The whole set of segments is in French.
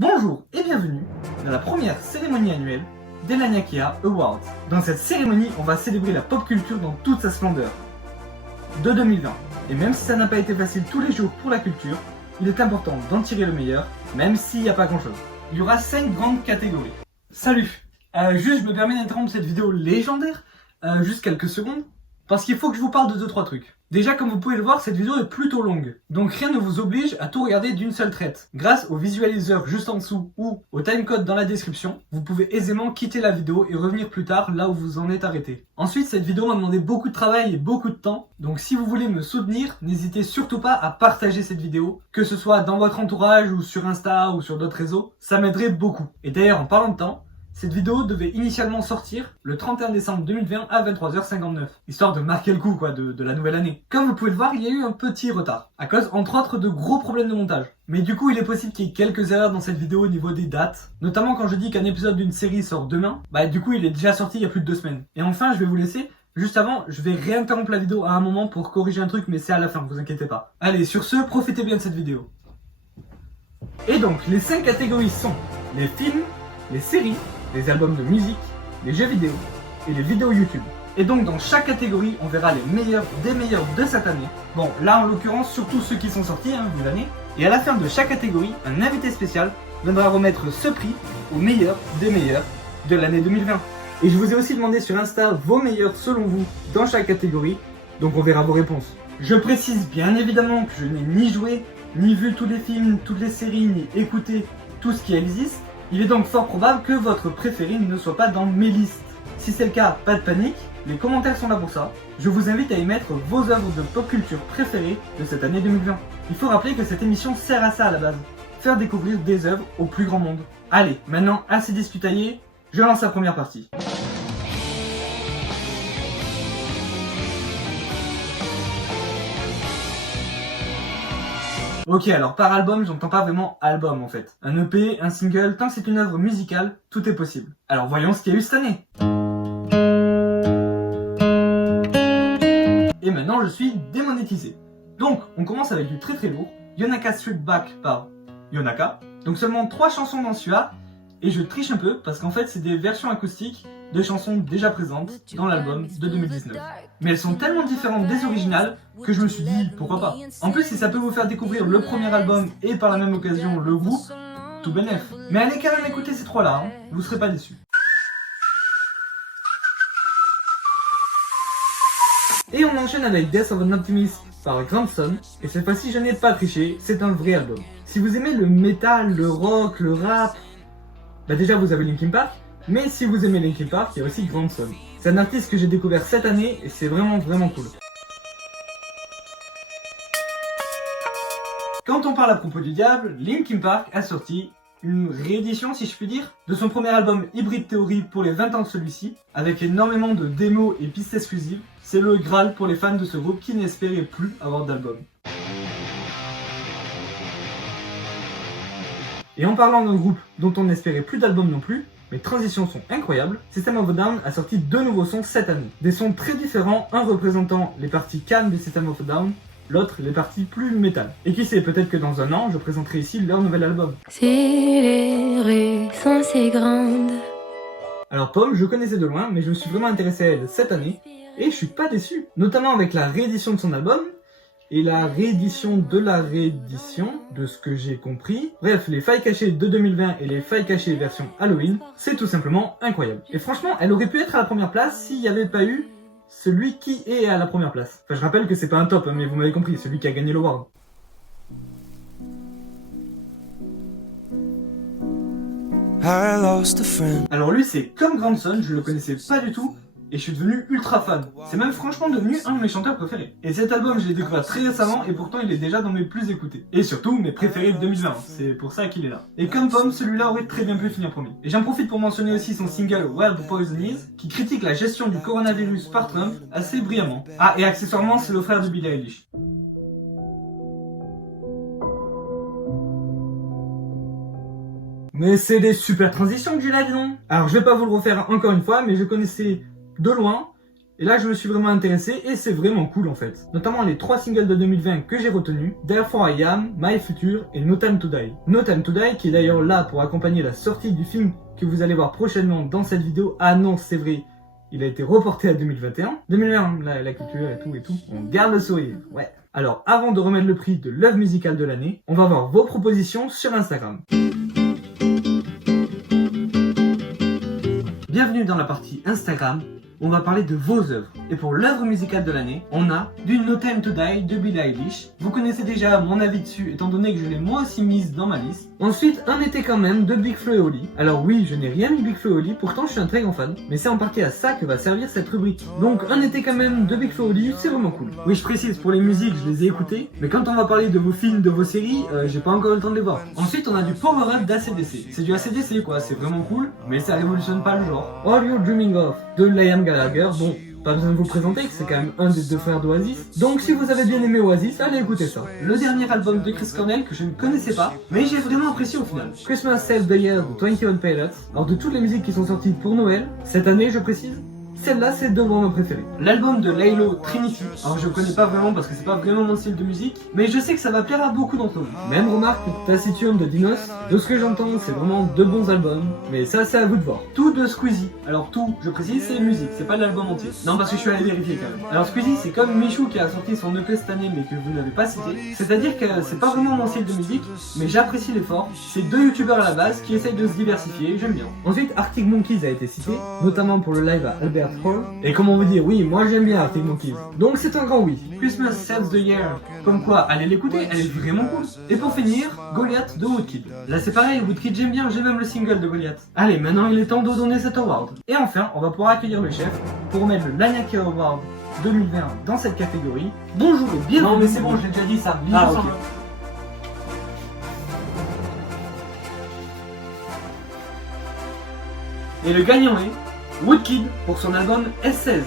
Bonjour et bienvenue dans la première cérémonie annuelle des Laniakea Awards. Dans cette cérémonie, on va célébrer la pop culture dans toute sa splendeur de 2020. Et même si ça n'a pas été facile tous les jours pour la culture, il est important d'en tirer le meilleur, même s'il n'y a pas grand chose. Il y aura 5 grandes catégories. Salut, je me permets d'interrompre cette vidéo légendaire, juste quelques secondes, parce qu'il faut que je vous parle de 2-3 trucs. Déjà, comme vous pouvez le voir, cette vidéo est plutôt longue. Donc rien ne vous oblige à tout regarder d'une seule traite. Grâce au visualiseur juste en dessous ou au timecode dans la description, vous pouvez aisément quitter la vidéo et revenir plus tard là où vous en êtes arrêté. Ensuite, cette vidéo m'a demandé beaucoup de travail et beaucoup de temps. Donc si vous voulez me soutenir, n'hésitez surtout pas à partager cette vidéo, que ce soit dans votre entourage ou sur Insta ou sur d'autres réseaux. Ça m'aiderait beaucoup. Et d'ailleurs, en parlant de temps, cette vidéo devait initialement sortir le 31 décembre 2020 à 23h59, histoire de marquer le coup de la nouvelle année. Comme vous pouvez le voir, il y a eu un petit retard, à cause entre autres de gros problèmes de montage. Mais du coup, il est possible qu'il y ait quelques erreurs dans cette vidéo au niveau des dates, notamment quand je dis qu'un épisode d'une série sort demain, du coup il est déjà sorti il y a plus de 2 semaines. Et enfin, je vais vous laisser. Juste avant, je vais réinterrompre la vidéo à un moment pour corriger un truc, mais c'est à la fin, vous inquiétez pas. Allez, sur ce, profitez bien de cette vidéo. Et donc, les 5 catégories sont les films, les séries, les albums de musique, les jeux vidéo et les vidéos YouTube. Et donc dans chaque catégorie, on verra les meilleurs des meilleurs de cette année. Bon, là en l'occurrence, surtout ceux qui sont sortis, vu l'année. Et à la fin de chaque catégorie, un invité spécial viendra remettre ce prix aux meilleurs des meilleurs de l'année 2020. Et je vous ai aussi demandé sur Insta vos meilleurs selon vous dans chaque catégorie, donc on verra vos réponses. Je précise bien évidemment que je n'ai ni joué, ni vu tous les films, toutes les séries, ni écouté tout ce qui existe. Il est donc fort probable que votre préféré ne soit pas dans mes listes. Si c'est le cas, pas de panique, les commentaires sont là pour ça. Je vous invite à y mettre vos œuvres de pop culture préférées de cette année 2020. Il faut rappeler que cette émission sert à ça à la base, faire découvrir des œuvres au plus grand monde. Allez, maintenant assez disputaillé, je lance la première partie. Ok, alors par album, j'entends pas vraiment album en fait. Un EP, un single, tant que c'est une œuvre musicale, tout est possible. Alors voyons ce qu'il y a eu cette année. Et maintenant, je suis démonétisé. Donc, on commence avec du très très lourd. Yonaka Street Back par Yonaka. Donc seulement 3 chansons dans celui-là. Et je triche un peu parce qu'en fait, c'est des versions acoustiques de chansons déjà présentes dans l'album de 2019. Mais elles sont tellement différentes des originales que je me suis dit pourquoi pas. En plus, si ça peut vous faire découvrir le premier album et par la même occasion le groupe, tout bénef. Mais allez quand même écouter ces 3-là, vous serez pas déçus. Et on enchaîne avec Death of an Optimist par Grandson, et cette fois-ci je n'ai pas triché, c'est un vrai album. Si vous aimez le metal, le rock, le rap, déjà vous avez Linkin Park, mais si vous aimez Linkin Park, il y a aussi Grandson. C'est un artiste que j'ai découvert cette année et c'est vraiment cool. Quand on parle à propos du diable, Linkin Park a sorti une réédition, si je puis dire, de son premier album Hybrid Theory pour les 20 ans de celui-ci, avec énormément de démos et pistes exclusives. C'est le Graal pour les fans de ce groupe qui n'espéraient plus avoir d'album. Et en parlant d'un groupe dont on n'espérait plus d'album non plus, mes transitions sont incroyables, System of a Down a sorti 2 nouveaux sons cette année. Des sons très différents, un représentant les parties calmes du System of a Down, l'autre les parties plus métal. Et qui sait, peut-être que dans un an, je présenterai ici leur nouvel album. Si les rues sont si grandes. Alors Pomme, je connaissais de loin, mais je me suis vraiment intéressé à elle cette année, et je suis pas déçu. Notamment avec la réédition de son album, et la réédition de ce que j'ai compris. Bref, les failles cachées de 2020 et les failles cachées version Halloween, c'est tout simplement incroyable. Et franchement, elle aurait pu être à la première place s'il n'y avait pas eu celui qui est à la première place. Enfin, je rappelle que c'est pas un top, mais vous m'avez compris, celui qui a gagné l'award. Alors lui, c'est comme Grandson, je le connaissais pas du tout, et je suis devenu ultra fan. C'est même franchement devenu un de mes chanteurs préférés. Et cet album, je l'ai découvert très récemment, et pourtant il est déjà dans mes plus écoutés. Et surtout, mes préférés de 2020, c'est pour ça qu'il est là. Et comme Pomme, celui-là aurait très bien pu finir premier. Et j'en profite pour mentionner aussi son single Where the Poison Is, qui critique la gestion du coronavirus par Trump assez brillamment. Ah, et accessoirement, c'est le frère de Billie Eilish. Mais c'est des super transitions que j'ai là, dis donc. Alors je vais pas vous le refaire encore une fois, mais je connaissais de loin Et là, je me suis vraiment intéressé et c'est vraiment cool en fait. Notamment les 3 singles de 2020 que j'ai retenus, Therefore I Am, My Future et No Time to Die. No Time to Die qui est d'ailleurs là pour accompagner la sortie du film que vous allez voir prochainement dans cette vidéo. Ah non, c'est vrai, il a été reporté à 2021. 2020, la culture et tout, on garde le sourire, ouais. Alors, avant de remettre le prix de l'œuvre musicale de l'année, on va voir vos propositions sur Instagram. Bienvenue dans la partie Instagram, on va parler de vos œuvres. Et pour l'œuvre musicale de l'année, on a du No Time to Die de Billie Eilish. Vous connaissez déjà mon avis dessus, étant donné que je l'ai moi aussi mise dans ma liste. Ensuite, Un été quand même de Big Flo et Oli. Alors oui, je n'ai rien mis Big Flo et Oli, pourtant je suis un très grand fan. Mais c'est en partie à ça que va servir cette rubrique. Donc Un été quand même de Big Flo et Oli, c'est vraiment cool. Oui, je précise, pour les musiques, je les ai écoutées. Mais quand on va parler de vos films, de vos séries, j'ai pas encore eu le temps de les voir. Ensuite, on a du Power Up d'ACDC. C'est du ACDC quoi, c'est vraiment cool, mais ça révolutionne pas le genre. All You're Dreaming Of de Liam Gallagher. Bon, pas besoin de vous présenter que c'est quand même un des deux frères d'Oasis. Donc si vous avez bien aimé Oasis, allez écouter ça. Le dernier album de Chris Cornell que je ne connaissais pas, mais j'ai vraiment apprécié au final. Christmas Save the Year de 21 Pilots. Alors de toutes les musiques qui sont sorties pour Noël, cette année je précise, celle-là c'est devant mes préférés. L'album de Laylo, Trinity. Alors je connais pas vraiment parce que c'est pas vraiment mon style de musique, mais je sais que ça va plaire à beaucoup d'entre vous. Même remarque Taciturne de Dinos. De ce que j'entends, c'est vraiment deux bons albums, mais ça c'est à vous de voir. Tout de Squeezie. Alors tout, je précise, c'est musique, c'est pas l'album entier. Non, parce que je suis allé vérifier quand même. Alors Squeezie, c'est comme Michou qui a sorti son EP cette année mais que vous n'avez pas cité. C'est-à-dire que c'est pas vraiment mon style de musique, mais j'apprécie l'effort. C'est deux youtubeurs à la base qui essayent de se diversifier, j'aime bien. Ensuite, Arctic Monkeys a été cité, notamment pour le live à Albert Hall. Et comment vous dire, oui, moi j'aime bien Arctic Monkeys. Donc c'est un grand oui. Christmas Saves the Year, comme quoi, allez l'écouter, elle est vraiment cool. Et pour finir, Goliath de Woodkid. Là c'est pareil, Woodkid j'aime bien, j'ai même le single de Goliath. Allez, maintenant il est temps de donner cet award. Et enfin, on va pouvoir accueillir le chef pour mettre le Lanyaki Award 2020 dans cette catégorie. Bonjour et bienvenue. Non mais c'est bon, j'ai déjà dit ça. Ah, okay. Et le gagnant est Woodkid pour son album S16.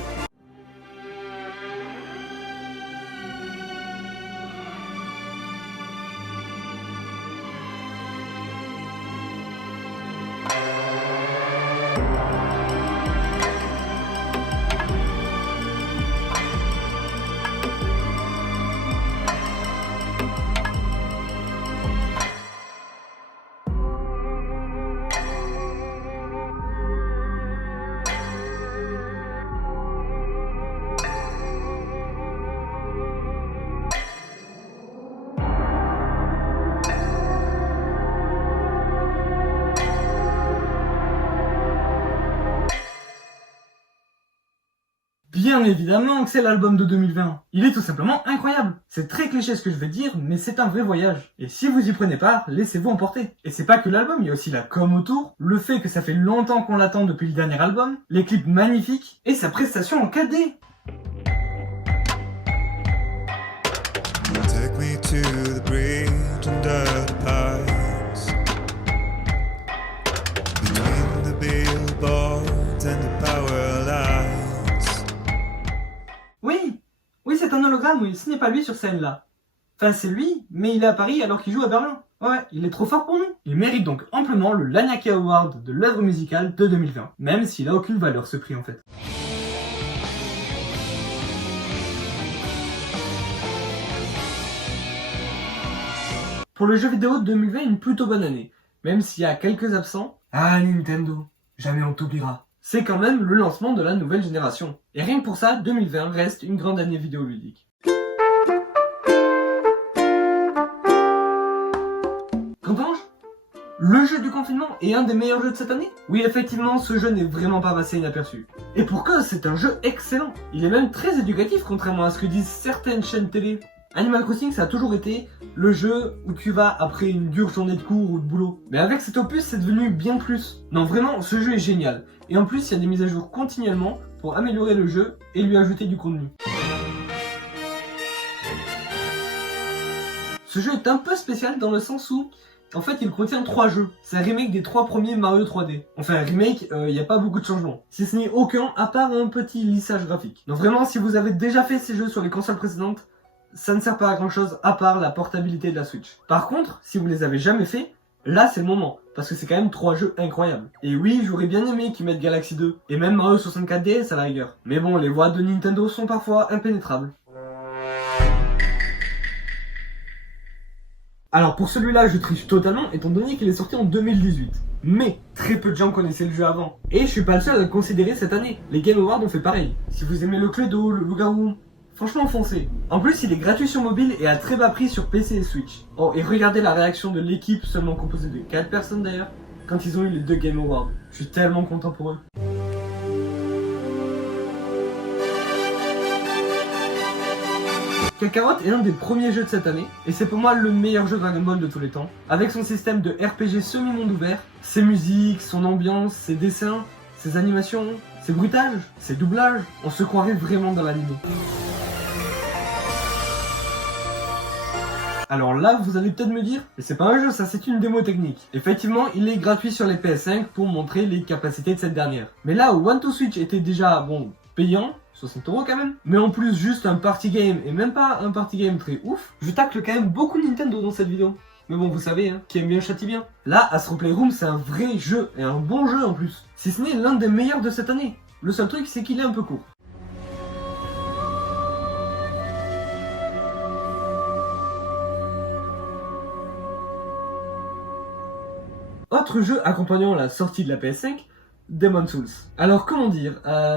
Bien évidemment que c'est l'album de 2020. Il est tout simplement incroyable. C'est très cliché ce que je vais dire, mais c'est un vrai voyage. Et si vous y prenez part, laissez-vous emporter. Et c'est pas que l'album, il y a aussi la com autour, le fait que ça fait longtemps qu'on l'attend depuis le dernier album, les clips magnifiques, et sa prestation en 4D. Take me to the bridge under the pines, between the billboards and the power lines. Oui, c'est un hologramme, oui, ce n'est pas lui sur scène là. Enfin, c'est lui, mais il est à Paris alors qu'il joue à Berlin. Ouais, il est trop fort pour nous. Il mérite donc amplement le Lanyaki Award de l'œuvre musicale de 2020, même s'il a aucune valeur ce prix en fait. Pour le jeu vidéo de 2020, une plutôt bonne année, même s'il y a quelques absents. Ah Nintendo, jamais on t'oubliera. C'est quand même le lancement de la nouvelle génération. Et rien que pour ça, 2020 reste une grande année vidéoludique. Qu'entends-je ? Le jeu du confinement est un des meilleurs jeux de cette année ? Oui, effectivement, ce jeu n'est vraiment pas passé inaperçu. Et pour cause, c'est un jeu excellent. Il est même très éducatif, contrairement à ce que disent certaines chaînes télé. Animal Crossing, ça a toujours été le jeu où tu vas après une dure journée de cours ou de boulot. Mais avec cet opus, c'est devenu bien plus. Non, vraiment, ce jeu est génial. Et en plus, il y a des mises à jour continuellement pour améliorer le jeu et lui ajouter du contenu. Ce jeu est un peu spécial dans le sens où, en fait, il contient 3 jeux. C'est un remake des 3 premiers Mario 3D. Enfin, un remake, il n'y a pas beaucoup de changements. Si ce n'est aucun, à part un petit lissage graphique. Donc vraiment, si vous avez déjà fait ces jeux sur les consoles précédentes, ça ne sert pas à grand chose à part la portabilité de la Switch. Par contre, si vous les avez jamais fait, Là c'est le moment, parce que c'est quand même 3 jeux incroyables. Et oui, j'aurais bien aimé qu'ils mettent Galaxy 2, et même Mario 64 DS à la rigueur. Mais bon, les voies de Nintendo sont parfois impénétrables. Alors pour celui-là, je triche totalement, étant donné qu'il est sorti en 2018. Mais très peu de gens connaissaient le jeu avant. Et je suis pas le seul à le considérer cette année. Les Game Awards ont fait pareil. Si vous aimez le Cluedo, le loup-garou, franchement foncez. En plus, il est gratuit sur mobile et à très bas prix sur PC et Switch. Oh, et regardez la réaction de l'équipe, seulement composée de 4 personnes d'ailleurs, quand ils ont eu les 2 Game Awards. Je suis tellement content pour eux. Kakarot est un des premiers jeux de cette année, et c'est pour moi le meilleur jeu Dragon Ball de tous les temps. Avec son système de RPG semi-monde ouvert, ses musiques, son ambiance, ses dessins, ses animations, ses bruitages, ses doublages, on se croirait vraiment dans l'anime. Alors là, vous allez peut-être me dire, mais c'est pas un jeu, ça c'est une démo technique. Effectivement, il est gratuit sur les PS5 pour montrer les capacités de cette dernière. Mais là où One to Switch était déjà, bon, payant, 60 € quand même, mais en plus juste un party game, et même pas un party game très ouf, je tacle quand même beaucoup Nintendo dans cette vidéo. Mais bon, vous savez, hein, qui aime bien châtie bien. Là, Astro Playroom, c'est un vrai jeu, et un bon jeu en plus. Si ce n'est l'un des meilleurs de cette année. Le seul truc, c'est qu'il est un peu court. Autre jeu accompagnant la sortie de la PS5, Demon's Souls. Alors comment dire,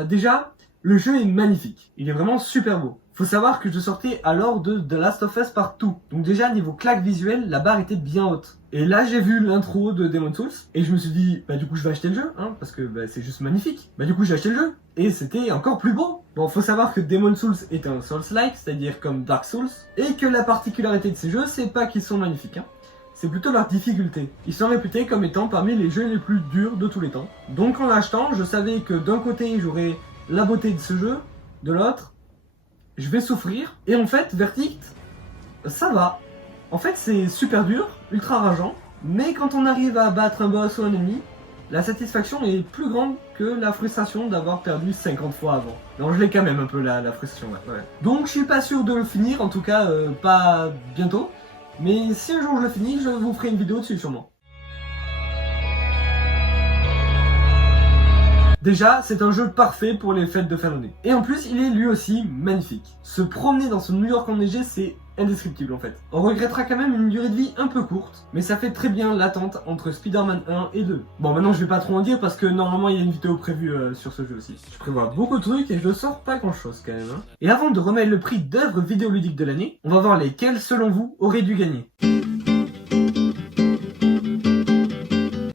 déjà, le jeu est magnifique, il est vraiment super beau. Faut savoir que je sortais alors de The Last of Us Part 2, donc déjà niveau claque visuelle, la barre était bien haute. Et là j'ai vu l'intro de Demon's Souls, et je me suis dit, bah du coup je vais acheter le jeu, hein, parce que bah, c'est juste magnifique. Bah du coup j'ai acheté le jeu, et c'était encore plus beau. Bon, faut savoir que Demon's Souls est un Souls-like, c'est-à-dire comme Dark Souls, et que la particularité de ces jeux, c'est pas qu'ils sont magnifiques, hein. C'est plutôt leur difficulté. Ils sont réputés comme étant parmi les jeux les plus durs de tous les temps. Donc en l'achetant, je savais que d'un côté j'aurais la beauté de ce jeu, de l'autre, je vais souffrir. Et en fait, Verdict, ça va. En fait, c'est super dur, ultra rageant, mais quand on arrive à battre un boss ou un ennemi, la satisfaction est plus grande que la frustration d'avoir perdu 50 fois avant. Non, je l'ai quand même un peu la frustration, ouais. Donc je suis pas sûr de le finir, en tout cas pas bientôt. Mais si un jour je le finis, je vous ferai une vidéo dessus sûrement. Déjà, c'est un jeu parfait pour les fêtes de fin d'année. Et en plus, il est lui aussi magnifique. Se promener dans ce New York enneigé, c'est indescriptible en fait. On regrettera quand même une durée de vie un peu courte, mais ça fait très bien l'attente entre Spider-Man 1 et 2. Bon, maintenant je vais pas trop en dire parce que normalement il y a une vidéo prévue sur ce jeu aussi. Je prévois beaucoup de trucs et je sors pas grand chose quand même. Hein. Et avant de remettre le prix d'œuvre vidéoludique de l'année, on va voir lesquels selon vous auraient dû gagner.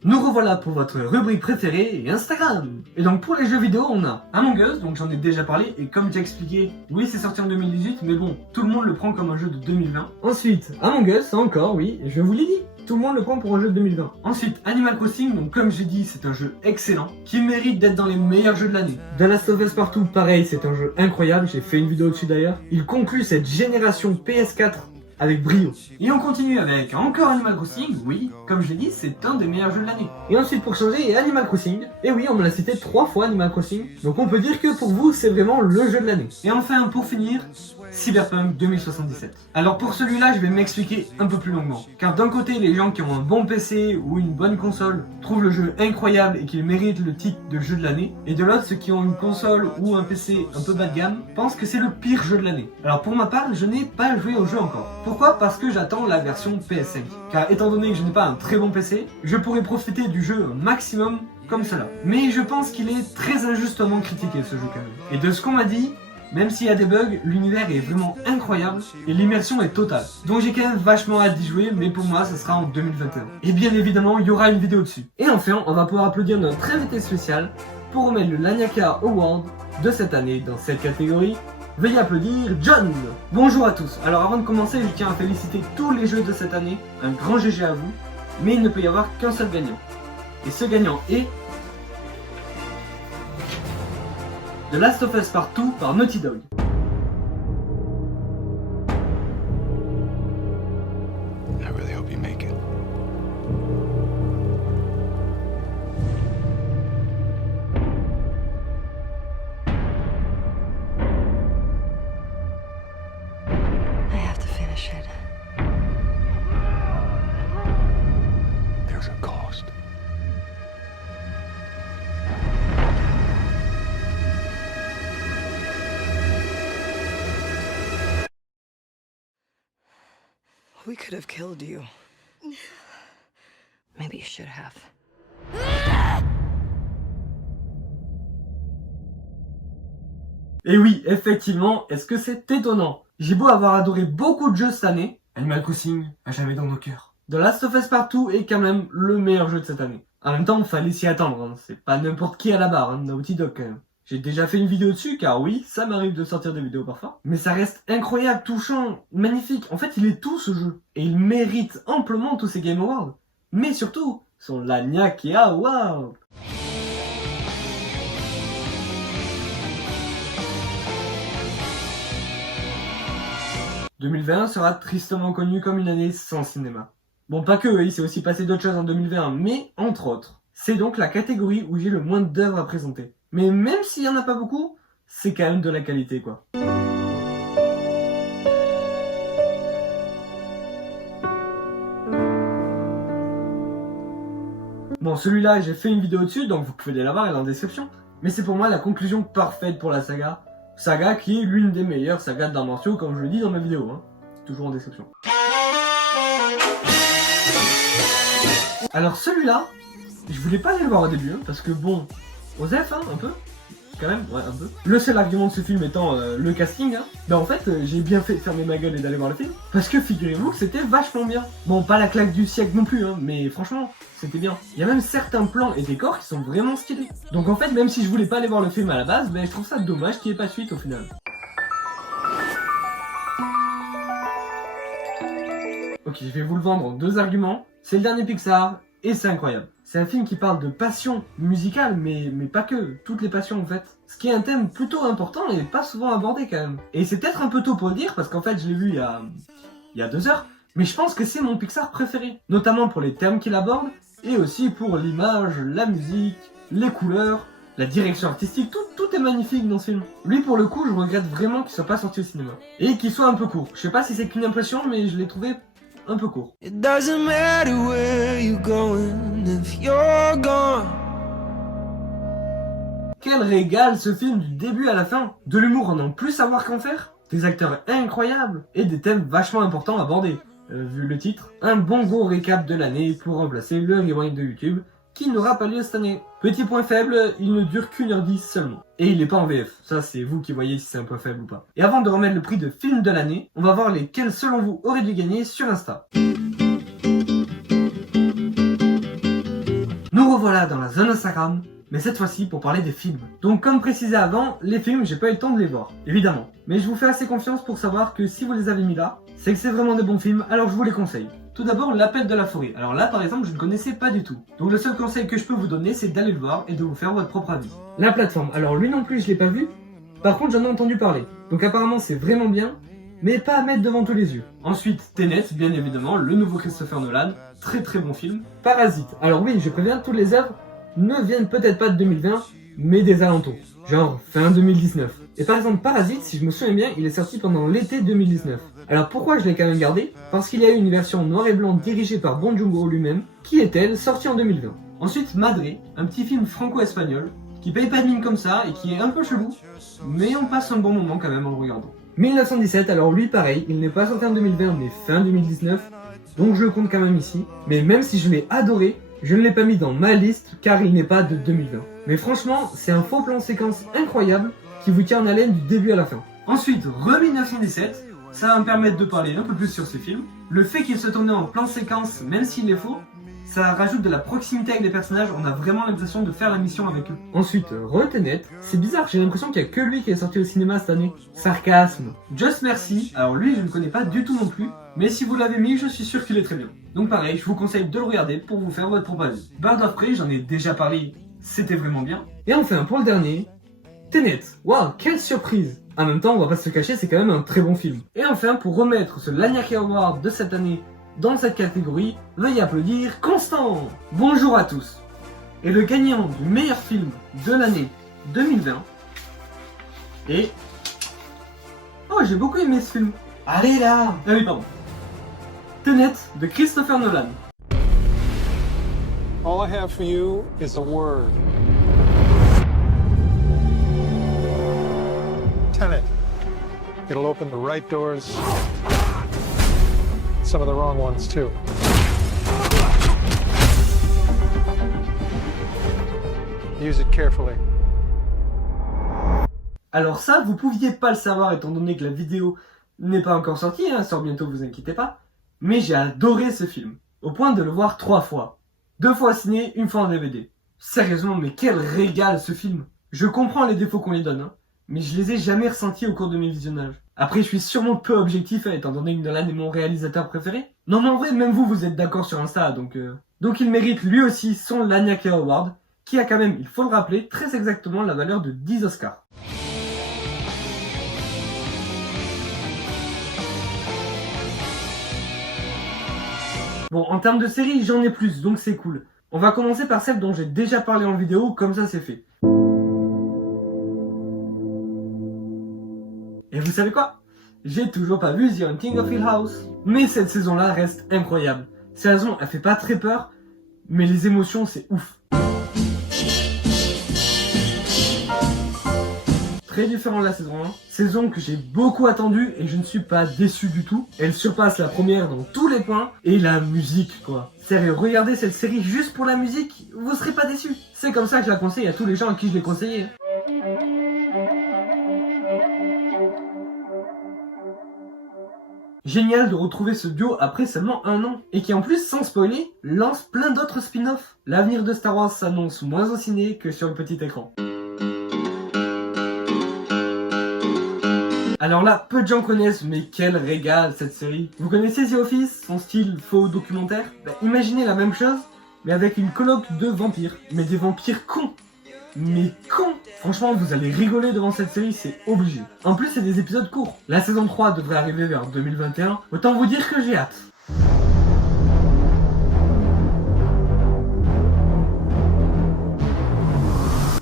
Nous revoilà pour votre rubrique préférée et Instagram. Et donc pour les jeux vidéo, on a Among Us, donc j'en ai déjà parlé, et comme j'ai expliqué, oui c'est sorti en 2018, mais bon, tout le monde le prend comme un jeu de 2020. Ensuite, Among Us, encore, oui, je vous l'ai dit, tout le monde le prend pour un jeu de 2020. Ensuite, Animal Crossing, donc comme j'ai dit, c'est un jeu excellent, qui mérite d'être dans les meilleurs jeux de l'année. The Last of Us Part 2, pareil, c'est un jeu incroyable, j'ai fait une vidéo dessus d'ailleurs. Il conclut cette génération PS4 avec brio. Et on continue avec encore Animal Crossing, oui, comme je l'ai dit, c'est un des meilleurs jeux de l'année. Et ensuite pour changer, Animal Crossing, et oui, on me l'a cité 3 fois Animal Crossing, donc on peut dire que pour vous, c'est vraiment le jeu de l'année. Et enfin, pour finir, Cyberpunk 2077. Alors pour celui-là, je vais m'expliquer un peu plus longuement. Car d'un côté, les gens qui ont un bon PC ou une bonne console trouvent le jeu incroyable et qu'il mérite le titre de jeu de l'année. Et de l'autre, ceux qui ont une console ou un PC un peu bas de gamme pensent que c'est le pire jeu de l'année. Alors pour ma part, je n'ai pas joué au jeu encore. Pourquoi ? Parce que j'attends la version PS5. Car étant donné que je n'ai pas un très bon PC, je pourrais profiter du jeu un maximum comme cela. Mais je pense qu'il est très injustement critiqué ce jeu quand même. Et de ce qu'on m'a dit, même s'il y a des bugs, l'univers est vraiment incroyable et l'immersion est totale. Donc j'ai quand même vachement hâte d'y jouer, mais pour moi ça sera en 2021. Et bien évidemment, il y aura une vidéo dessus. Et enfin, on va pouvoir applaudir notre invité spécial pour remettre le Laniaka Award de cette année dans cette catégorie. Veuillez applaudir John. Bonjour à tous. Alors avant de commencer, je tiens à féliciter tous les jeux de cette année. Un grand GG à vous. Mais il ne peut y avoir qu'un seul gagnant. Et ce gagnant est... The Last of Us Part 2 par Naughty Dog. I really hope you make it. I have to finish it. We could have killed you. Maybe you should have. Et oui, effectivement, est-ce que c'est étonnant? J'ai beau avoir adoré beaucoup de jeux cette année, Animal Crossing à jamais dans nos cœurs. The Last of Us Part 2 est quand même le meilleur jeu de cette année. En même temps, fallait s'y attendre, hein. C'est pas n'importe qui à la barre, hein, Naughty Dog quand même. J'ai déjà fait une vidéo dessus, car oui, ça m'arrive de sortir des vidéos parfois. Mais ça reste incroyable, touchant, magnifique. En fait, il est tout ce jeu. Et il mérite amplement tous ces Game Awards. Mais surtout, son Lagnac Award. 2021 sera tristement connu comme une année sans cinéma. Bon, pas que, il s'est aussi passé d'autres choses en 2021, mais entre autres. C'est donc la catégorie où j'ai le moins d'œuvres à présenter. Mais même s'il y en a pas beaucoup, c'est quand même de la qualité, quoi. Bon, celui-là, j'ai fait une vidéo dessus, donc vous pouvez aller la voir, elle est en description. Mais c'est pour moi la conclusion parfaite pour la saga. Saga qui est l'une des meilleures sagas d'arts martiaux, comme je le dis dans ma vidéo, hein. Toujours en description. Alors celui-là, je voulais pas aller le voir au début, hein, parce que bon, Osef, hein, un peu, quand même, ouais, un peu. Le seul argument de ce film étant le casting, hein. Mais en fait, j'ai bien fait de fermer ma gueule et d'aller voir le film, parce que figurez-vous que c'était vachement bien. Bon, pas la claque du siècle non plus, hein, mais franchement, c'était bien. Il y a même certains plans et décors qui sont vraiment stylés. Donc en fait, même si je voulais pas aller voir le film à la base, ben je trouve ça dommage qu'il n'y ait pas de suite au final. Ok, je vais vous le vendre en deux arguments. C'est le dernier Pixar, et c'est incroyable. C'est un film qui parle de passion musicale, mais pas que, toutes les passions en fait. Ce qui est un thème plutôt important et pas souvent abordé quand même. Et c'est peut-être un peu tôt pour le dire, parce qu'en fait je l'ai vu il y a 2 heures, mais je pense que c'est mon Pixar préféré. Notamment pour les thèmes qu'il aborde, et aussi pour l'image, la musique, les couleurs, la direction artistique, tout est magnifique dans ce film. Lui pour le coup, je regrette vraiment qu'il soit pas sorti au cinéma. Et qu'il soit un peu court. Je sais pas si c'est qu'une impression, mais je l'ai trouvé un peu court. It doesn't matter where you're going if you're gone. Quel régal ce film du début à la fin. De l'humour en n'en plus savoir qu'en faire, des acteurs incroyables et des thèmes vachement importants abordés. Vu le titre, un bon gros récap de l'année pour remplacer le rewind de YouTube qui n'aura pas lieu cette année. Petit point faible, il ne dure qu'1h10 seulement. Et il n'est pas en VF, ça c'est vous qui voyez si c'est un point faible ou pas. Et avant de remettre le prix de film de l'année, on va voir lesquels selon vous auraient dû gagner sur Insta. Nous revoilà dans la zone Instagram, mais cette fois-ci pour parler des films. Donc comme précisé avant, les films j'ai pas eu le temps de les voir, évidemment. Mais je vous fais assez confiance pour savoir que si vous les avez mis là, c'est que c'est vraiment des bons films, alors je vous les conseille. Tout d'abord, L'Appel de la forêt. Alors là, par exemple, je ne connaissais pas du tout. Donc le seul conseil que je peux vous donner, c'est d'aller le voir et de vous faire votre propre avis. La plateforme. Alors lui non plus, je l'ai pas vu. Par contre, j'en ai entendu parler. Donc apparemment, c'est vraiment bien, mais pas à mettre devant tous les yeux. Ensuite, Tenet, bien évidemment, le nouveau Christopher Nolan. Très très bon film. Parasite. Alors oui, je préviens, toutes les œuvres ne viennent peut-être pas de 2020, mais des alentours. Genre fin 2019. Et par exemple, Parasite, si je me souviens bien, il est sorti pendant l'été 2019. Alors pourquoi je l'ai quand même gardé? Parce qu'il y a eu une version noir et blanc dirigée par Bong Joon-ho lui-même, qui est elle, sortie en 2020. Ensuite, Madre, un petit film franco-espagnol, qui paye pas de mine comme ça et qui est un peu chelou, mais on passe un bon moment quand même en le regardant. 1917, alors lui pareil, il n'est pas sorti en 2020 mais fin 2019, donc je le compte quand même ici. Mais même si je l'ai adoré, je ne l'ai pas mis dans ma liste car il n'est pas de 2020. Mais franchement, c'est un faux plan séquence incroyable qui vous tient en haleine du début à la fin. Ensuite, Re-1917, ça va me permettre de parler un peu plus sur ce film. Le fait qu'il se tourne en plan séquence, même s'il est faux, ça rajoute de la proximité avec les personnages, on a vraiment l'impression de faire la mission avec eux. Ensuite, Tenet, c'est bizarre, j'ai l'impression qu'il n'y a que lui qui est sorti au cinéma cette année. Sarcasme. Just Mercy, alors lui je ne connais pas du tout non plus, mais si vous l'avez mis, je suis sûr qu'il est très bien. Donc pareil, je vous conseille de le regarder pour vous faire votre propre avis. Bird of Prey, j'en ai déjà parlé, c'était vraiment bien. Et enfin, pour le dernier, Tenet. Waouh, quelle surprise! En même temps, on va pas se le cacher, c'est quand même un très bon film. Et enfin, pour remettre ce Lagnac Award de cette année dans cette catégorie, veuillez applaudir Constant. Bonjour à tous. Et le gagnant du meilleur film de l'année 2020 est... Oh, j'ai beaucoup aimé ce film. Allez là. Ah oui, pardon. Tenet de Christopher Nolan. All I have for you is a word. Tenet. It'll open the right doors, some of the wrong ones, too. Use it carefully. Alors ça, vous pouviez pas le savoir étant donné que la vidéo n'est pas encore sortie, elle sort bientôt, vous inquiétez pas. Mais j'ai adoré ce film, au point de le voir 3 fois. 2 fois ciné, 1 fois en DVD. Sérieusement, mais quel régal ce film. Je comprends les défauts qu'on lui donne, hein, mais je les ai jamais ressentis au cours de mes visionnages. Après, je suis sûrement peu objectif, étant donné que Nolan est mon réalisateur préféré. Non mais en vrai, même vous êtes d'accord sur Insta, donc il mérite lui aussi son Laniakea Award, qui a quand même, il faut le rappeler, très exactement la valeur de 10 Oscars. Bon, en termes de série, j'en ai plus, donc c'est cool. On va commencer par celle dont j'ai déjà parlé en vidéo, comme ça c'est fait. Et vous savez quoi? J'ai toujours pas vu The Haunting of Hill House. Mais cette saison-là reste incroyable. Cette saison, elle fait pas très peur, mais les émotions, c'est ouf. Très différent de la saison 1. Saison que j'ai beaucoup attendue et je ne suis pas déçu du tout. Elle surpasse la première dans tous les points. Et la musique, quoi. Sérieux, regardez cette série juste pour la musique, vous serez pas déçus. C'est comme ça que je la conseille à tous les gens à qui je l'ai conseillé. Génial de retrouver ce duo après seulement 1 an, et qui en plus, sans spoiler, lance plein d'autres spin-offs. L'avenir de Star Wars s'annonce moins au ciné que sur le petit écran. Alors là, peu de gens connaissent, mais quel régal cette série. Vous connaissez The Office, son style faux documentaire? Imaginez la même chose, mais avec une colloque de vampires, mais des vampires cons. Mais con! Franchement, vous allez rigoler devant cette série, c'est obligé. En plus, c'est des épisodes courts. La saison 3 devrait arriver vers 2021. Autant vous dire que j'ai hâte.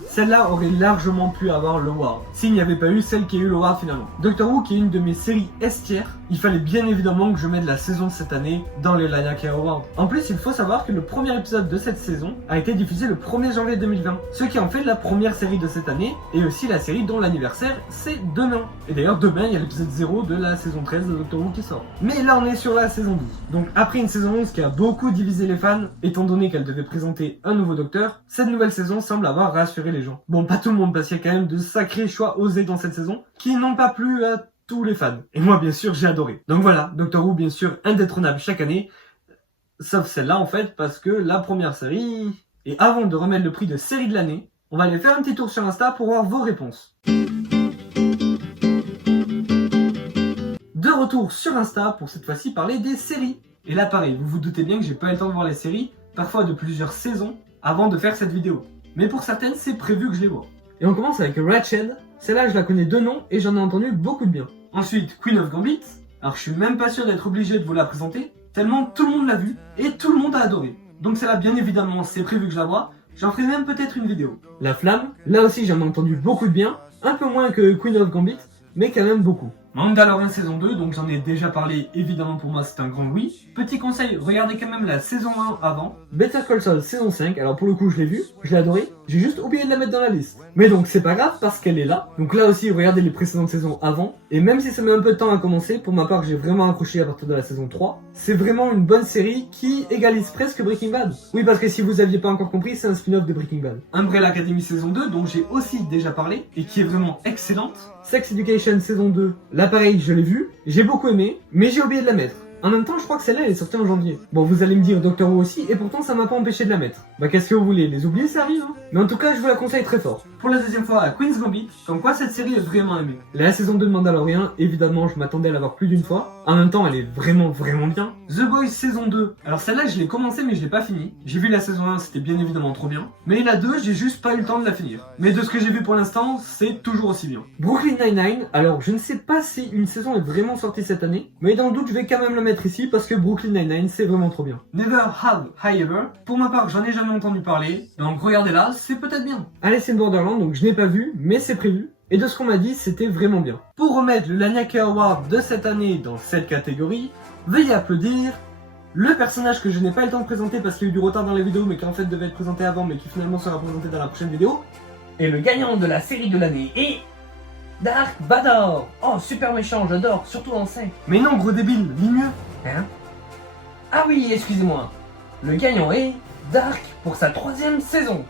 Celle-là aurait largement pu avoir l'award, s'il n'y avait pas eu celle qui a eu l'award finalement. Doctor Who, qui est une de mes séries estières, il fallait bien évidemment que je mette la saison de cette année dans les Laniakea Awards. En plus, il faut savoir que le premier épisode de cette saison a été diffusé le 1er janvier 2020, ce qui en fait la première série de cette année, et aussi la série dont l'anniversaire c'est demain. Et d'ailleurs demain il y a l'épisode 0 de la saison 13 de Doctor Who qui sort. Mais là on est sur la saison 12. Donc après une saison 11 qui a beaucoup divisé les fans, étant donné qu'elle devait présenter un nouveau docteur, cette nouvelle saison semble avoir rassuré les gens. Bon, pas tout le monde, parce qu'il y a quand même de sacrés choix osés dans cette saison, qui n'ont pas plu à tous les fans. Et moi, bien sûr, j'ai adoré. Donc voilà, Doctor Who, bien sûr, indétrônable chaque année, sauf celle-là, en fait, parce que la première série... Et avant de remettre le prix de série de l'année, on va aller faire un petit tour sur Insta pour voir vos réponses. De retour sur Insta, pour cette fois-ci parler des séries. Et là, pareil, vous vous doutez bien que j'ai pas eu le temps de voir les séries, parfois de plusieurs saisons, avant de faire cette vidéo. Mais pour certaines, c'est prévu que je les vois. Et on commence avec Rachel. Celle-là, je la connais de nom et j'en ai entendu beaucoup de bien. Ensuite, Queen of Gambit. Alors, je suis même pas sûr d'être obligé de vous la présenter, tellement tout le monde l'a vue et tout le monde a adoré. Donc celle-là, bien évidemment, c'est prévu que je la vois. J'en ferai même peut-être une vidéo. La Flamme. Là aussi, j'en ai entendu beaucoup de bien. Un peu moins que Queen of Gambit, mais quand même beaucoup. Mandalorian saison 2, donc j'en ai déjà parlé, évidemment pour moi c'est un grand oui. Petit conseil, regardez quand même la saison 1 avant. Better Call Saul saison 5, alors pour le coup je l'ai vu, je l'ai adoré, j'ai juste oublié de la mettre dans la liste. Mais donc c'est pas grave parce qu'elle est là, donc là aussi regardez les précédentes saisons avant. Et même si ça met un peu de temps à commencer, pour ma part j'ai vraiment accroché à partir de la saison 3. C'est vraiment une bonne série qui égalise presque Breaking Bad. Oui parce que si vous aviez pas encore compris, c'est un spin-off de Breaking Bad. Umbrella Academy saison 2, dont j'ai aussi déjà parlé, et qui est vraiment excellente. Sex Education saison 2, là pareil je l'ai vu, j'ai beaucoup aimé, mais j'ai oublié de la mettre. En même temps, je crois que celle-là elle est sortie en janvier. Bon, vous allez me dire Doctor Who aussi, et pourtant ça m'a pas empêché de la mettre. Bah qu'est-ce que vous voulez, les oublier ça arrive hein. Mais en tout cas, je vous la conseille très fort. Pour la deuxième fois à Queen's Gambit, comme quoi cette série est vraiment aimée. La saison 2 de Mandalorian, évidemment, je m'attendais à la voir plus d'une fois. En même temps, elle est vraiment bien. The Boys saison 2. Alors celle-là, je l'ai commencé mais je l'ai pas fini. J'ai vu la saison 1, c'était bien évidemment trop bien. Mais la 2, j'ai juste pas eu le temps de la finir. Mais de ce que j'ai vu pour l'instant, c'est toujours aussi bien. Brooklyn Nine-Nine, alors je ne sais pas si une saison est vraiment sortie cette année, mais dans le doute, je vais quand même la mettre ici parce que Brooklyn Nine-Nine, c'est vraiment trop bien. Never Have I Ever. Pour ma part, j'en ai jamais entendu parler, donc regardez-la, c'est peut-être bien. Alice in Borderland, donc je n'ai pas vu, mais c'est prévu. Et de ce qu'on m'a dit, c'était vraiment bien. Pour remettre le Laniakea Award de cette année dans cette catégorie, veuillez applaudir le personnage que je n'ai pas eu le temps de présenter parce qu'il y a eu du retard dans la vidéo, mais qui en fait devait être présenté avant, mais qui finalement sera présenté dans la prochaine vidéo. Et le gagnant de la série de l'année est... Dark Vador. Oh, super méchant, j'adore, surtout en 5. Mais non, gros débile, lis mieux. Hein? Ah oui, excusez-moi. Le gagnant est Dark pour sa 3e saison.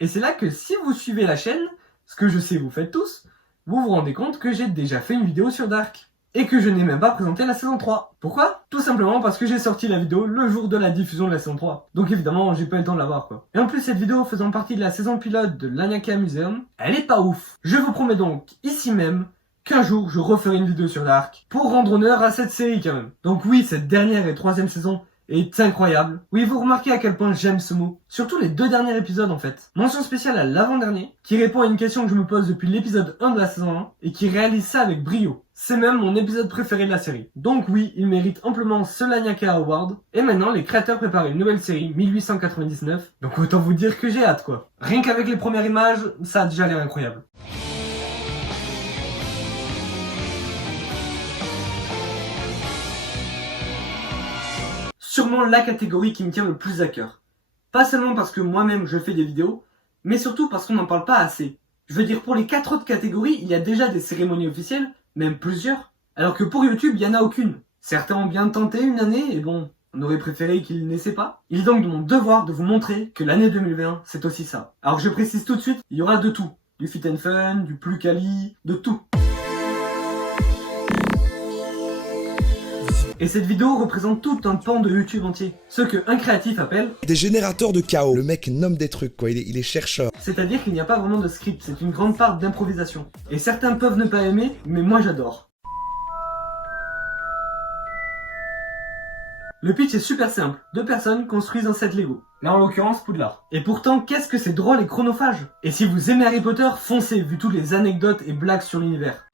Et c'est là que si vous suivez la chaîne, ce que je sais vous faites tous, vous vous rendez compte que j'ai déjà fait une vidéo sur Dark. Et que je n'ai même pas présenté la saison 3. Pourquoi? Tout simplement parce que j'ai sorti la vidéo le jour de la diffusion de la saison 3. Donc évidemment, j'ai pas eu le temps de la voir quoi. Et en plus, cette vidéo faisant partie de la saison pilote de l'Anyakea Museum, elle est pas ouf. Je vous promets donc, ici même, qu'un jour, je referai une vidéo sur Dark, pour rendre honneur à cette série quand même. Donc oui, cette dernière et 3e saison est incroyable. Oui, vous remarquez à quel point j'aime ce mot. Surtout les 2 derniers épisodes en fait. Mention spéciale à l'avant-dernier, qui répond à une question que je me pose depuis l'épisode 1 de la saison 1, et qui réalise ça avec brio. C'est même mon épisode préféré de la série. Donc oui, il mérite amplement ce l'Anyakea Award. Et maintenant, les créateurs préparent une nouvelle série, 1899. Donc autant vous dire que j'ai hâte quoi. Rien qu'avec les premières images, ça a déjà l'air incroyable. Sûrement la catégorie qui me tient le plus à cœur. Pas seulement parce que moi-même je fais des vidéos, mais surtout parce qu'on n'en parle pas assez. Je veux dire, pour les 4 autres catégories, il y a déjà des cérémonies officielles, même plusieurs, alors que pour YouTube, il n'y en a aucune. Certains ont bien tenté une année, et bon, on aurait préféré qu'ils n'essaient pas. Il est donc de mon devoir de vous montrer que l'année 2020, c'est aussi ça. Alors je précise tout de suite, il y aura de tout. Du fit and fun, du plus quali, de tout. Et cette vidéo représente tout un pan de YouTube entier. Ce que un créatif appelle des générateurs de chaos. Le mec nomme des trucs, quoi. Il est chercheur. C'est-à-dire qu'il n'y a pas vraiment de script, c'est une grande part d'improvisation. Et certains peuvent ne pas aimer, mais moi j'adore. Le pitch est super simple. 2 personnes construisent un set Lego. Là en l'occurrence Poudlard. Et pourtant, qu'est-ce que c'est drôle et chronophage. Et si vous aimez Harry Potter, foncez vu toutes les anecdotes et blagues sur l'univers.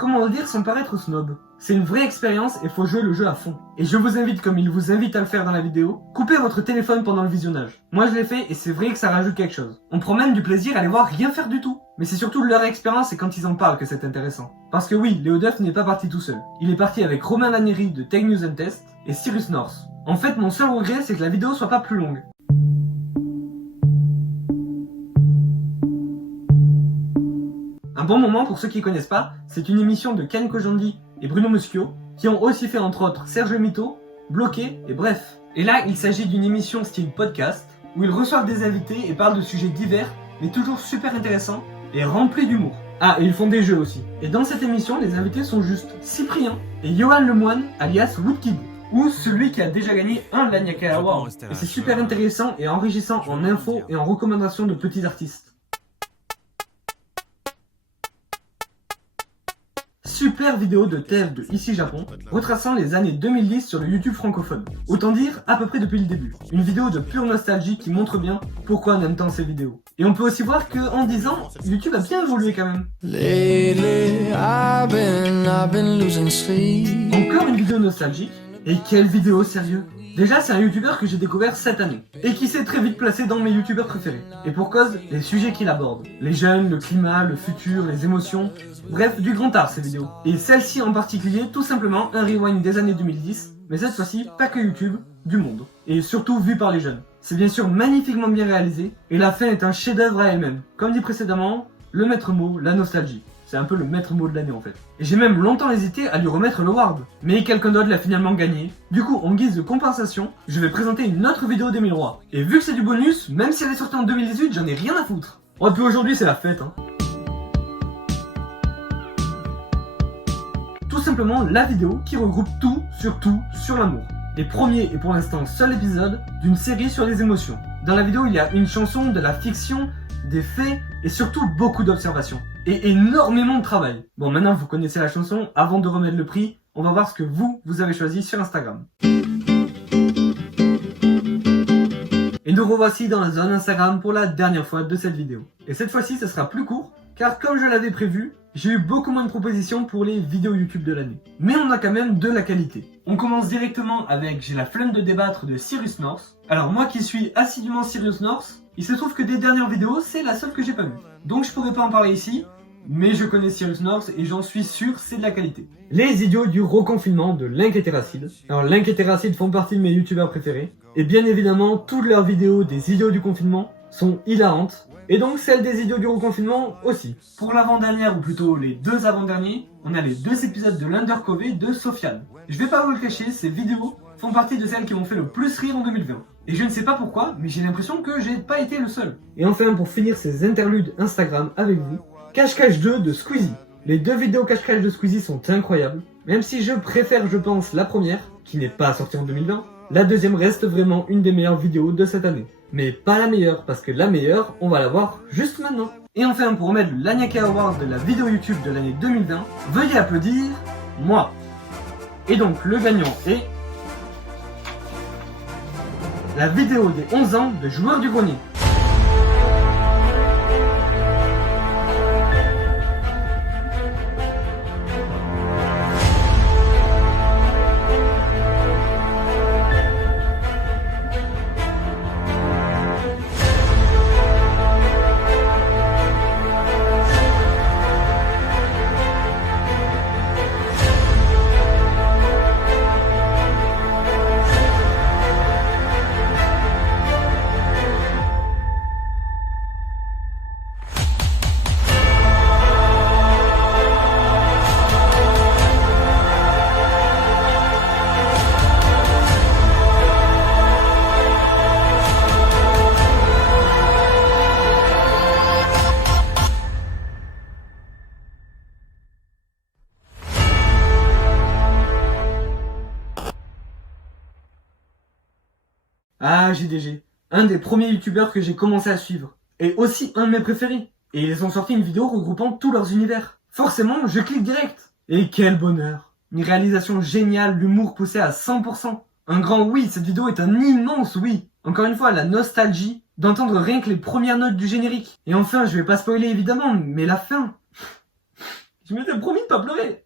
Comment le dire sans paraître snob? C'est une vraie expérience et faut jouer le jeu à fond. Et je vous invite, comme il vous invite à le faire dans la vidéo, coupez votre téléphone pendant le visionnage. Moi je l'ai fait et c'est vrai que ça rajoute quelque chose. On prend même du plaisir à les voir rien faire du tout. Mais c'est surtout leur expérience et quand ils en parlent que c'est intéressant. Parce que oui, Léo Duff n'est pas parti tout seul. Il est parti avec Romain Lanieri de Tech News and Test et Cyrus North. En fait, mon seul regret c'est que la vidéo soit pas plus longue. Un bon moment pour ceux qui connaissent pas, c'est une émission de Ken Kojandi et Bruno Muschio, qui ont aussi fait entre autres Serge Mito, Bloqué et bref. Et là, il s'agit d'une émission style podcast, où ils reçoivent des invités et parlent de sujets divers, mais toujours super intéressants et remplis d'humour. Ah, et ils font des jeux aussi. Et dans cette émission, les invités sont juste Cyprien et Johan Lemoine, alias Woodkid, ou celui qui a déjà gagné un l'Anyakea Award. Et c'est super intéressant et enrichissant en infos et en recommandations de petits artistes. Super vidéo de TF de Ici Japon, retraçant les années 2010 sur le YouTube francophone. Autant dire, à peu près depuis le début. Une vidéo de pure nostalgie qui montre bien pourquoi on aime tant ces vidéos. Et on peut aussi voir que en 10 ans, YouTube a bien évolué quand même. Lately, I've been losing sleep. Encore une vidéo nostalgique. Et quelle vidéo sérieux. Déjà, c'est un youtubeur que j'ai découvert cette année, et qui s'est très vite placé dans mes youtubeurs préférés. Et pour cause, les sujets qu'il aborde. Les jeunes, le climat, le futur, les émotions, bref, du grand art ces vidéos. Et celle-ci en particulier, tout simplement un rewind des années 2010, mais cette fois-ci, pas que YouTube, du monde. Et surtout vu par les jeunes. C'est bien sûr magnifiquement bien réalisé, et la fin est un chef-d'œuvre à elle-même. Comme dit précédemment, le maître mot, la nostalgie. C'est un peu le maître mot de l'année en fait. Et j'ai même longtemps hésité à lui remettre l'award. Mais quelqu'un d'autre l'a finalement gagné. Du coup, en guise de compensation, je vais présenter une autre vidéo d'Émile Roy. Et vu que c'est du bonus, même si elle est sortie en 2018, j'en ai rien à foutre. Oh, puis aujourd'hui c'est la fête hein. Tout simplement la vidéo qui regroupe tout sur l'amour. Et premier et pour l'instant seul épisode d'une série sur les émotions. Dans la vidéo, il y a une chanson, de la fiction, des faits et surtout beaucoup d'observations. Et énormément de travail. Bon, maintenant vous connaissez la chanson, avant de remettre le prix, On va voir ce que vous avez choisi sur Instagram. Et nous revoici dans la zone Instagram pour la dernière fois de cette vidéo. Et cette fois-ci, ce sera plus court, car comme je l'avais prévu, j'ai eu beaucoup moins de propositions pour les vidéos YouTube de l'année. Mais on a quand même de la qualité. On commence directement avec J'ai la flemme de débattre de Cyrus North. Alors moi qui suis assidûment Cyrus North, il se trouve que des dernières vidéos, c'est la seule que j'ai pas vue. Donc je pourrais pas en parler ici, mais je connais Cyrus North et j'en suis sûr, c'est de la qualité. Les idiots du reconfinement de Link et Terracid. Alors Link et Terracid font partie de mes youtubeurs préférés. Et bien évidemment, toutes leurs vidéos des idiots du confinement sont hilarantes. Et donc celles des idiots du reconfinement aussi. Pour l'avant-dernière, ou plutôt les deux avant-derniers, on a les 2 épisodes de l'Undercover de Sofiane. Je vais pas vous le cacher, ces vidéos font partie de celles qui m'ont fait le plus rire en 2020. Et je ne sais pas pourquoi, mais j'ai l'impression que j'ai pas été le seul. Et enfin, pour finir ces interludes Instagram avec vous, Cache-Cache 2 de Squeezie. Les 2 vidéos Cache-Cache de Squeezie sont incroyables, même si je préfère, je pense, la première, qui n'est pas sortie en 2020. La deuxième reste vraiment une des meilleures vidéos de cette année. Mais pas la meilleure, parce que la meilleure, on va la voir juste maintenant. Et enfin, pour remettre le Laniaka Award de la vidéo YouTube de l'année 2020, veuillez applaudir moi. Et donc, le gagnant est la vidéo des 11 ans de Joueur du Grenier. Ah, JDG, un des premiers youtubeurs que j'ai commencé à suivre, et aussi un de mes préférés. Et ils ont sorti une vidéo regroupant tous leurs univers. Forcément, je clique direct. Et quel bonheur. Une réalisation géniale, l'humour poussé à 100%. Un grand oui, cette vidéo est un immense oui. Encore une fois, la nostalgie d'entendre rien que les premières notes du générique. Et enfin, je vais pas spoiler évidemment, mais la fin. Je m'étais promis de pas pleurer.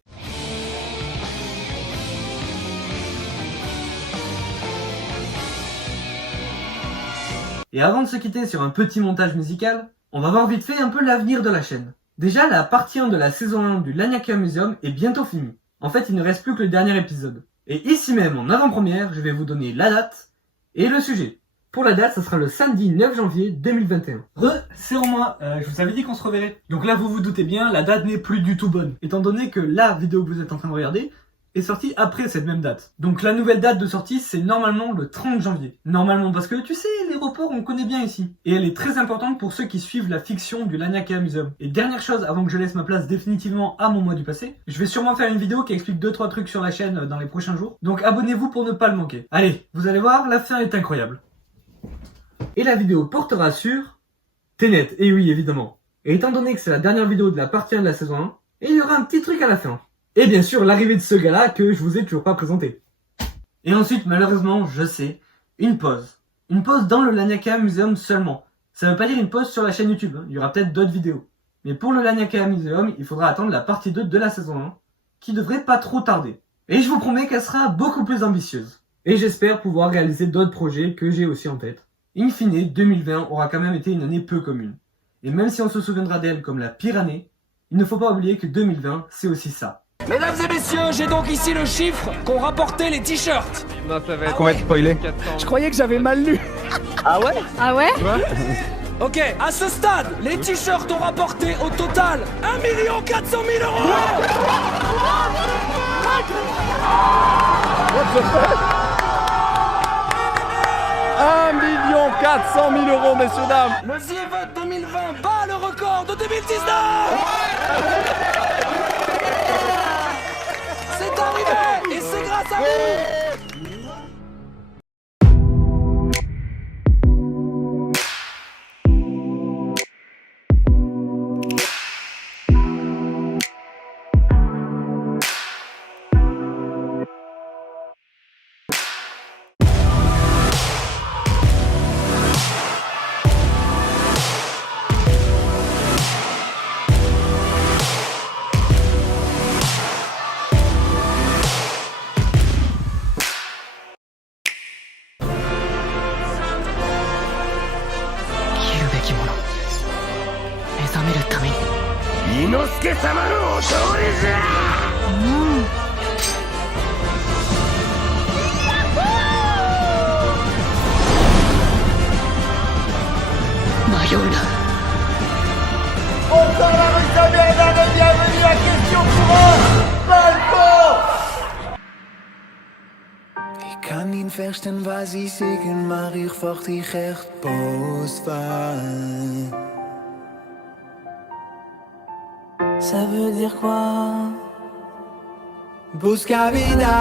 Et avant de se quitter sur un petit montage musical, on va voir vite fait un peu l'avenir de la chaîne. Déjà, la partie 1 de la saison 1 du Laniaka Museum est bientôt finie. En fait, il ne reste plus que le dernier épisode. Et ici même, en avant-première, je vais vous donner la date et le sujet. Pour la date, ça sera le samedi 9 janvier 2021. C'est moi, je vous avais dit qu'on se reverrait. Donc là, vous vous doutez bien, la date n'est plus du tout bonne. Étant donné que la vidéo que vous êtes en train de regarder est sortie après cette même date. Donc la nouvelle date de sortie, c'est normalement le 30 janvier. Normalement, parce que tu sais, les reports, on connaît bien ici. Et elle est très importante pour ceux qui suivent la fiction du Laniaka Museum. Et dernière chose, avant que je laisse ma place définitivement à mon moi du passé, je vais sûrement faire une vidéo qui explique 2-3 trucs sur la chaîne dans les prochains jours. Donc abonnez-vous pour ne pas le manquer. Allez, vous allez voir, la fin est incroyable. Et la vidéo portera sur Tenet, et oui, évidemment. Et étant donné que c'est la dernière vidéo de la partie 1 de la saison 1, il y aura un petit truc à la fin. Et bien sûr, l'arrivée de ce gars-là que je vous ai toujours pas présenté. Et ensuite, malheureusement, je sais, une pause. Une pause dans le Laniaka Museum seulement. Ça veut pas dire une pause sur la chaîne YouTube, hein. Il y aura peut-être d'autres vidéos. Mais pour le Laniaka Museum, il faudra attendre la partie 2 de la saison 1, qui devrait pas trop tarder. Et je vous promets qu'elle sera beaucoup plus ambitieuse. Et j'espère pouvoir réaliser d'autres projets que j'ai aussi en tête. In fine, 2020 aura quand même été une année peu commune. Et même si on se souviendra d'elle comme la pire année, il ne faut pas oublier que 2020, c'est aussi ça. Mesdames et messieurs, j'ai donc ici le chiffre qu'ont rapporté les t-shirts. Non, ça va être Combien de spoilé? 400. Je croyais que j'avais mal lu. Ah ouais? Ah ouais? Ok, à ce stade, les t-shirts ont rapporté au total 1 400 000 €. What the fuck? 1 400 000 €, messieurs, dames. Le The Event 2020 bat le record de 2019. C'est arrivé et c'est grâce à vous. めるために。伊之助様のお通りじゃ。迷うな。Ik kan niet vechten was ich sicher, maar ich wacht ich echt boos van. Ça veut dire quoi? Busca vida.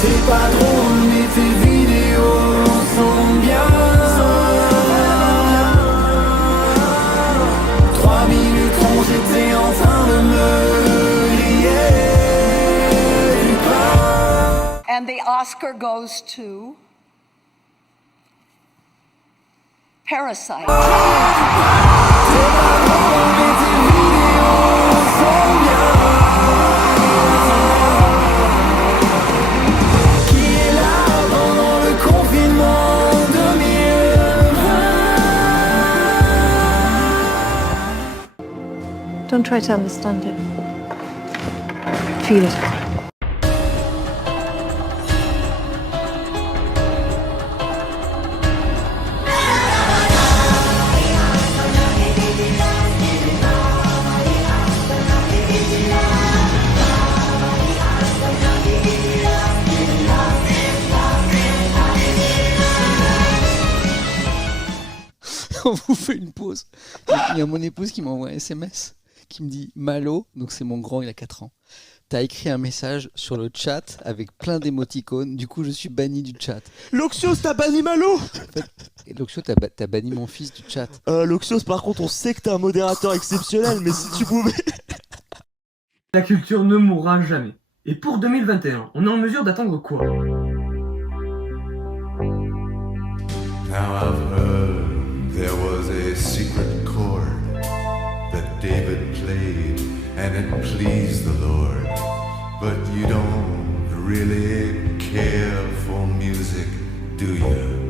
Tes patrons et tes vidéos sont bien. 3 minutes quand j'étais en train de me griller du pain. And the Oscar goes to Parasite. Don't try to understand it. Feel it. On vous fait une pause. Il y a mon épouse qui m'envoie un SMS qui me dit Malo, donc c'est mon grand, il a 4 ans. T'as écrit un message sur le chat avec plein d'émoticônes, du coup je suis banni du chat. Loxios, t'as banni Malo. Et Loxios, t'as banni mon fils du chat. Loxios, par contre, on sait que t'es un modérateur exceptionnel, mais si tu pouvais... La culture ne mourra jamais. Et pour 2021, on est en mesure d'attendre quoi? Now I've heard there was a secret chord that David played and it pleased the Lord. But you don't really care for music, do you?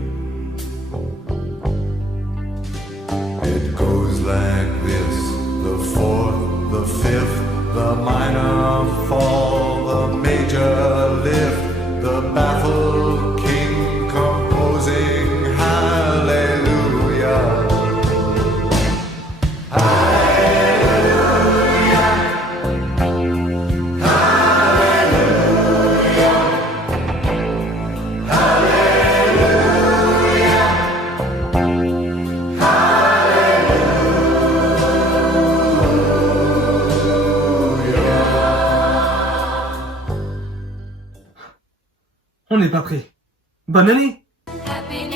It goes like this: the fourth, the fifth, the minor fall, the major lift, the baffled king composing hallelujah. On n'est pas prêt. Bonne année! Happy